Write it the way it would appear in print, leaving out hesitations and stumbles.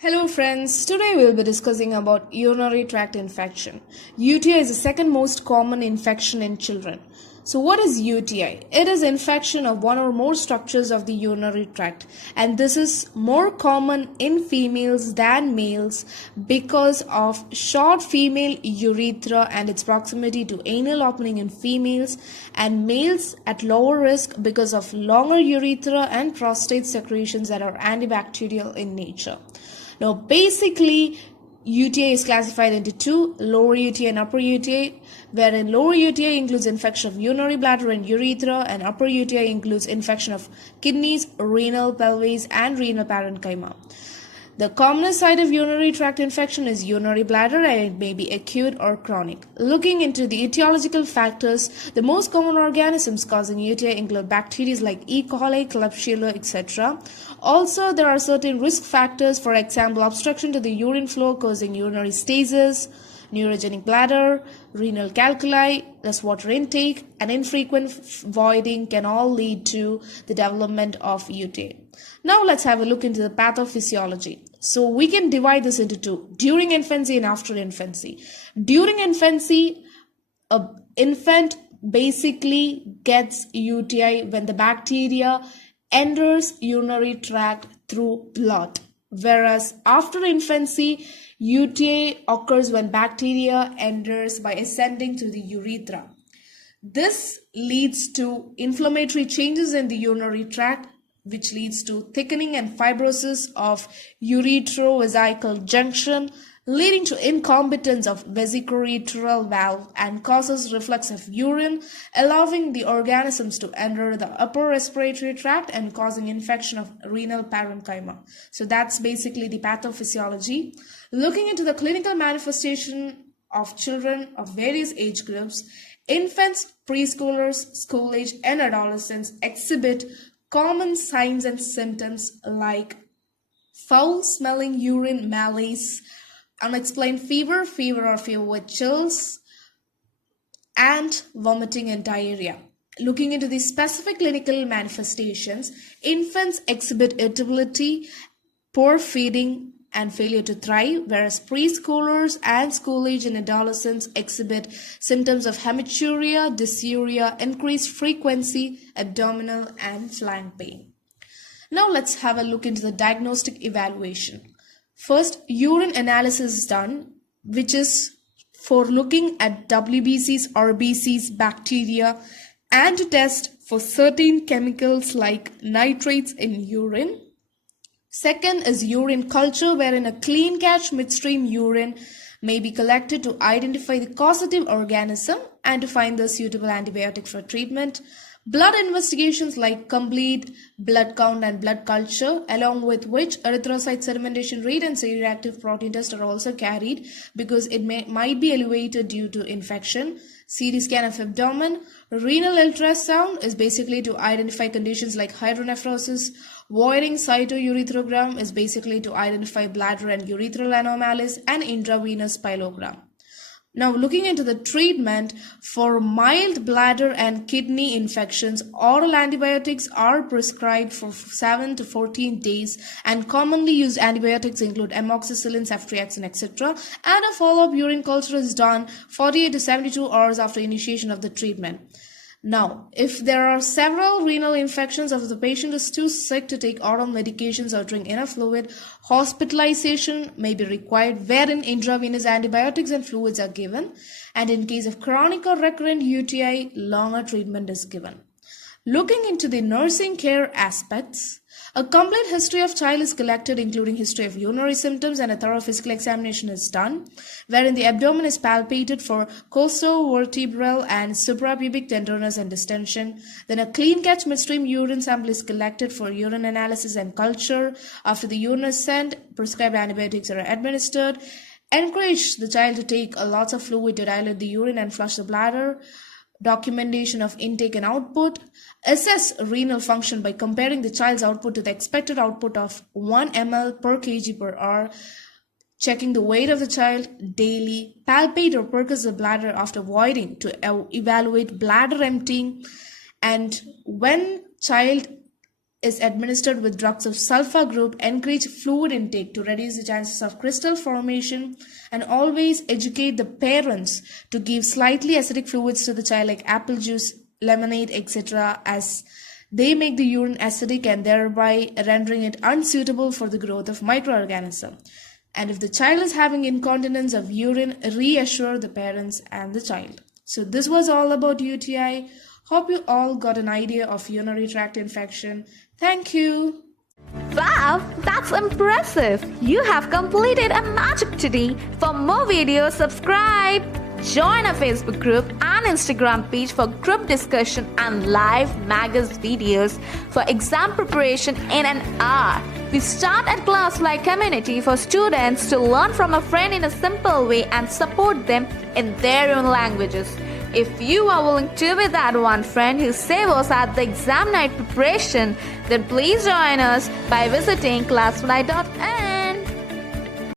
Hello friends, today we'll be discussing about urinary tract infection. UTI is the second most common infection in children. So what is UTI? It is infection of one or more structures of the urinary tract, and this is more common in females than males because of short female urethra and its proximity to anal opening in females, and males at lower risk because of longer urethra and prostate secretions that are antibacterial in nature. Now, basically, UTI is classified into two, lower UTI and upper UTI, wherein lower UTI includes infection of urinary bladder and urethra, and upper UTI includes infection of kidneys, renal, pelvis, and renal parenchyma. The commonest site of urinary tract infection is urinary bladder, and it may be acute or chronic. Looking into the etiological factors, the most common organisms causing UTI include bacteria like E. coli, Klebsiella, etc. Also, there are certain risk factors, for example, obstruction to the urine flow causing urinary stasis, neurogenic bladder, renal calculi, less water intake, and infrequent voiding can all lead to the development of UTI. Now let's have a look into the pathophysiology. So we can divide this into two, during infancy and after infancy. During infancy, an infant basically gets UTI when the bacteria enters urinary tract through blood. Whereas after infancy, UTI occurs when bacteria enters by ascending through the urethra. This leads to inflammatory changes in the urinary tract, which leads to thickening and fibrosis of uretrovesical junction, leading to incompetence of vesicoureteral valve and causes reflux of urine, allowing the organisms to enter the upper respiratory tract and causing infection of renal parenchyma. So that's basically the pathophysiology. Looking into the clinical manifestation of children of various age groups, infants, preschoolers, school age, and adolescents exhibit common signs and symptoms like foul-smelling urine, malaise, unexplained fever or fever with chills, and vomiting and diarrhea. Looking into the specific clinical manifestations, infants exhibit irritability, poor feeding, and failure to thrive, whereas preschoolers and school-age and adolescents exhibit symptoms of hematuria, dysuria, increased frequency, abdominal, and flank pain. Now let's have a look into the diagnostic evaluation. First, urine analysis is done, which is for looking at WBCs, RBCs, bacteria, and to test for certain chemicals like nitrates in urine. Second is urine culture, wherein a clean catch midstream urine may be collected to identify the causative organism and to find the suitable antibiotic for treatment. Blood investigations like complete blood count and blood culture, along with which erythrocyte sedimentation rate and C-reactive protein test are also carried because it might be elevated due to infection. CT scan of abdomen. Renal ultrasound is basically to identify conditions like hydronephrosis. Voiding cytourethrogram is basically to identify bladder and urethral anomalies, and intravenous pyelogram. Now, looking into the treatment for mild bladder and kidney infections, oral antibiotics are prescribed for 7 to 14 days, and commonly used antibiotics include amoxicillin, ceftriaxone, etc. And a follow-up urine culture is done 48 to 72 hours after initiation of the treatment. Now, if there are several renal infections, or if the patient is too sick to take oral medications or drink enough fluid, hospitalization may be required, wherein intravenous antibiotics and fluids are given. And in case of chronic or recurrent UTI, longer treatment is given. Looking into the nursing care aspects, a complete history of child is collected, including history of urinary symptoms, and a thorough physical examination is done, wherein the abdomen is palpated for costovertebral and suprapubic tenderness and distension. Then a clean catch midstream urine sample is collected for urine analysis and culture. After the urine is sent, prescribed antibiotics are administered. Encourage the child to take lots of fluid to dilate the urine and flush the bladder. Documentation of intake and output. Assess renal function by comparing the child's output to the expected output of 1 ml per kg per hour. Checking the weight of the child daily. Palpate or percuss the bladder after voiding to evaluate bladder emptying. And when child is administered with drugs of sulfur group, encourage fluid intake to reduce the chances of crystal formation, and always educate the parents to give slightly acidic fluids to the child like apple juice, lemonade, etc., as they make the urine acidic and thereby rendering it unsuitable for the growth of microorganisms. And if the child is having incontinence of urine, reassure the parents and the child. So this was all about UTI. Hope you all got an idea of urinary tract infection. Thank you. Wow, that's impressive! You have completed a magic today. For more videos, subscribe. Join our Facebook group and Instagram page for group discussion and live magazine videos for exam preparation in an hour. We start at ClassFly community for students to learn from a friend in a simple way and support them in their own languages. If you are willing to be that one friend who saves us at the exam night preparation, then please join us by visiting classfly.in.